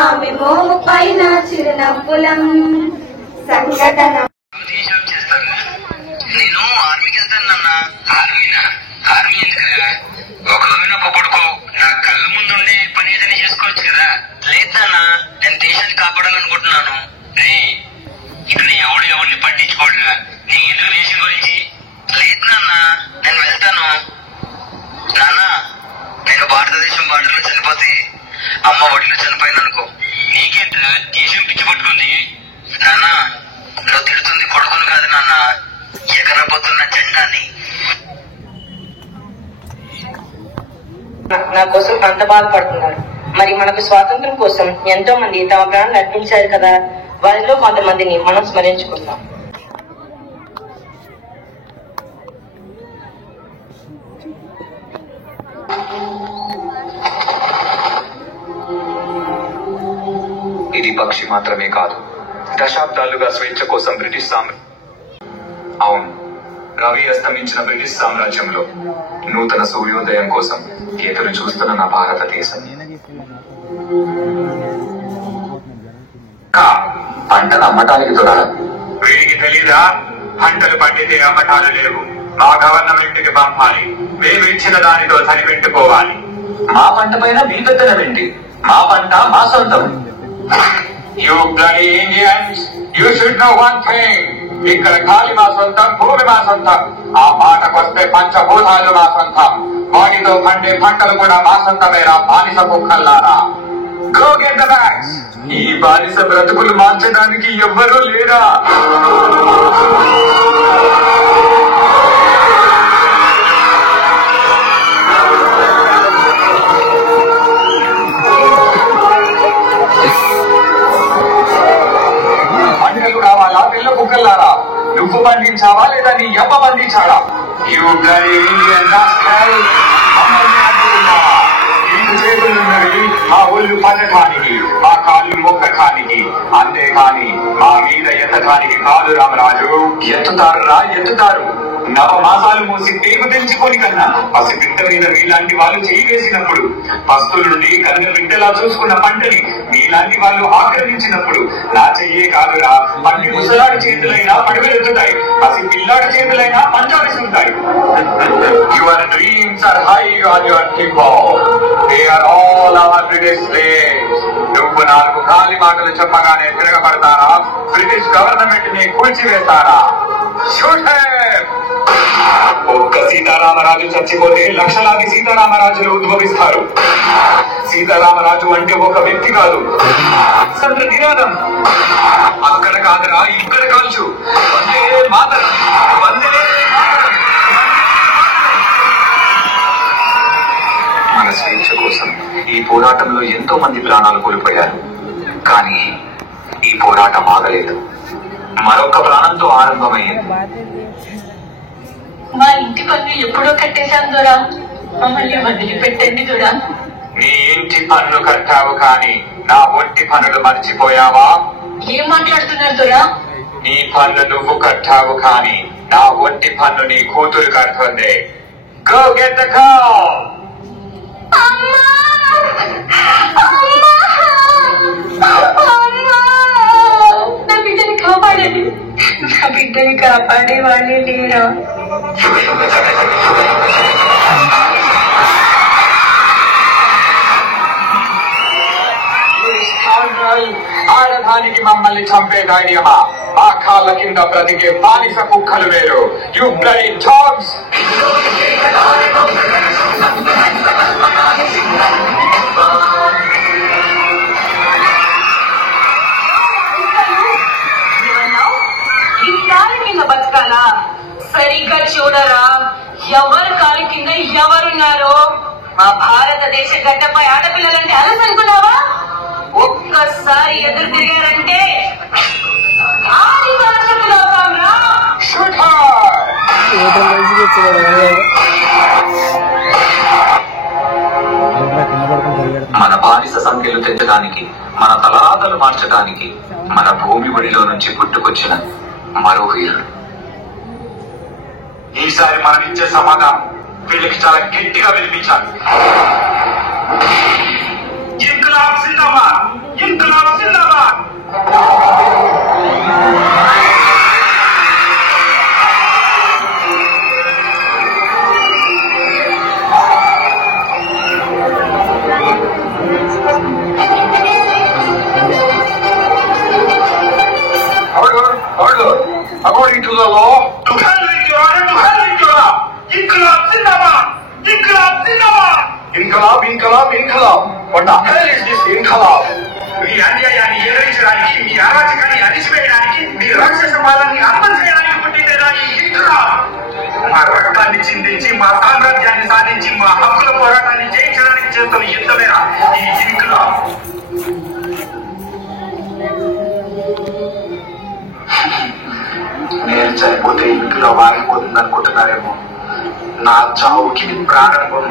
ఆమె మోము పైన చిరునవ్వులం సంఘటన. నేను ఆర్మీకి వెళ్తానన్నా. ఆర్మీ ఎందుకురా? ఒక కొడుకు నా కళ్ళ ముందుండే పని ఏదైనా చేసుకోవచ్చు కదా. లేదన్నా, నేను దేశాన్ని కాపాడాలనుకుంటున్నాను. ఇక్కడ ఎవరిని పట్టించుకోడురా. నీ ఎందుకు దేశం గురించి? లేదు నాన్న, నేను వెళ్తాను. నాన్న, నేను భారతదేశం బార్డర్లో చనిపోతే అమ్మ ఒడిలో చనిపోయిందనుకో, నీకేంట్రా దేశం పిచ్చి పట్టుకుంది? నాన్న, నువ్వు తిడుతుంది కొడుకుని కాదు నాన్న, ఎగరబోతున్న జెండాని. నా కోసం అంత బాధపడుతున్నారు. మరి మనకు స్వాతంత్రం కోసం ఎంతో మంది తమ ప్రాణాలు అర్పించారు కదా. వారిలో కొంతమందిని మనం స్మరించుకుందాం. ఇది పక్షి మాత్రమే కాదు, దశాబ్దాలుగా స్వేచ్ఛ కోసం బ్రిటిష్ అవును, రవి అస్తమించిన బ్రిటిష్ సామ్రాజ్యంలో నూతన సూర్యోదయం కోసం ఎదురు చూస్తున్న నా భారతదేశం. పంటలు అమ్మటానికి దొరకదు. వీరికి తెలీదా? పంటలు పండితే అమ్మటాలు లేవు. మా గవర్నమెంట్ కి పంపాలి. మేము ఇచ్చిన దానితో సరిపెట్టుకోవాలి. మా పంట పైన మీ పెద్దనవేంటి? మా పంట మా సొంతం. You bloody Indians, you should know one thing. ఇక్కడ గాలి మా సొంతం, భూమి మా సొంతం. ఆ మాటకొస్తే పంచభూతాలు మా సొంతం. వాటితో పండే పంటలు కూడా మా సొంతమేరా బానిస కుక్కల్లారా. Go get the bags. ఈ బానిస బ్రతుకులు మార్చడానికి ఎవ్వరూ లేరా? పంటలు కావాలా పిల్ల కుక్కల్లారా? నువ్వు పండించావా లేదా నీ అమ్మ పండించాడా? నీకు చేతులున్నవి మా ఒళ్ళు పట్టడానికి, మా కాళ్ళు మొక్కటానికి, అంతేకాని మా మీద ఎత్తటానికి కాదు రామరాజు. ఎత్తుతారురా, ఎత్తుతారు. నవమాసాలు మోసి పేగు తెంచుకొని కన్నా పసి బిడ్డ మీద మీలాంటి వాళ్ళు చేయి వేసినప్పుడు, పస్తుల నుండి కన్న బిడ్డలా చూసుకున్న పంటని మీలాంటి వాళ్ళు ఆక్రమించినప్పుడు నా చెయ్యే కాదురా, పన్ని ముసలాడి చేతులైనా పడవెత్తుతాయి, పసి పిల్లాడి చేతులైనా పంచాలిస్తుంటాయి. Your dreams are high on your tip. They are all our British slaves. నువ్వు నాకు గాలి మాటలు చెప్పగానే తిరగబడతారా? బ్రిటిష్ గవర్నమెంట్ ని కూల్చివేస్తారా? Shoot him. ఒక్క సీతారామరాజు చచ్చిపోతే లక్షలాది సీతారామరాజులు ఉద్భవిస్తారు. సీతారామరాజు అంటే ఒక వ్యక్తి కాదు, నినాదం. అక్కడ కాదురా, ఇక్కడ కాల్చు. వందే మాతరం, వందే మాతరం. మన స్వేచ్ఛ కోసం ఈ పోరాటంలో ఎంతో మంది ప్రాణాలు కోల్పోయారు. కానీ ఈ పోరాటం ఆగలేదు. మరొక ప్రాణంతో ఆరంభమయ్యింది. మా ఇంటి పన్ను ఎప్పుడో కట్టేశాను దొరా, మమ్మల్ని వదిలిపెట్టండి దొరా. నీ ఇంటి పన్ను కట్టావు కానీ నా ఒంటి పన్నులు మర్చిపోయావా? ఏం మాట్లాడుతున్నారు దొరా? నీ పన్ను నువ్వు కట్టావు కానీ నా ఒంటి పన్ను నీ కూతురు కడుతుంది. Go get the call. నా బిడ్డని కాపాడండి, నా బిడ్డని కాపాడే వాళ్ళే లేరా? ఆడదానికి మమ్మల్ని చంపే ధైర్యమా? మా కాళ్ళ కింద బ్రతికే బానిస కుక్కలు వేరు. You bloody dogs. ఈ కాలి కింద బతకాలా? సరిగ్గా చూడరా, ఎవరు కాలి కింద ఎవరున్నారో. మా భారతదేశ గడ్డపై ఆడపిల్లలంటే అలసనుకున్నావా? ఒక్కసారి ఎదురు తిరిగారంటే మన బానిస సంఖ్యలు తెచ్చడానికి, మన తలాదలు మార్చడానికి మన భూమి ఒడిలో నుంచి పుట్టుకొచ్చిన మరో వీరుడు. ఈసారి మనం ఇచ్చే సమాధానం వీళ్ళకి చాలా గట్టిగా వినిపించాలి. ఇంక్లాబ్ జిందాబాద్, ఇంక్లాబ్ జిందాబాద్. According to the law, to hell with your honor, to hell with your law. Inqilab Zindabad! Inqilab Zindabad! Inqilab, Inqilab, Inqilab. What the hell is this Inqilab? మీ అన్యాయాన్ని ఎదిరించడానికి, మీ అరాచకాన్ని అణిచివేయడానికి, మీ రాక్షస పాలనని అంతం చేయడానికి పుట్టిందేనా ఈ ఇంక్లాబ్. మా రక్తాన్ని చిందించి, మా సామ్రాజ్యాన్ని సాధించి, మా హక్కుల పోరాటాన్ని జయించడానికి చేస్తున్న యుద్ధమేనా ఈ ఇంక్లాబ్. నేను చనిపోతే ఇంట్లో వారిపోతుంది అనుకుంటున్నారేమో. నా చావుకి ప్రారంభం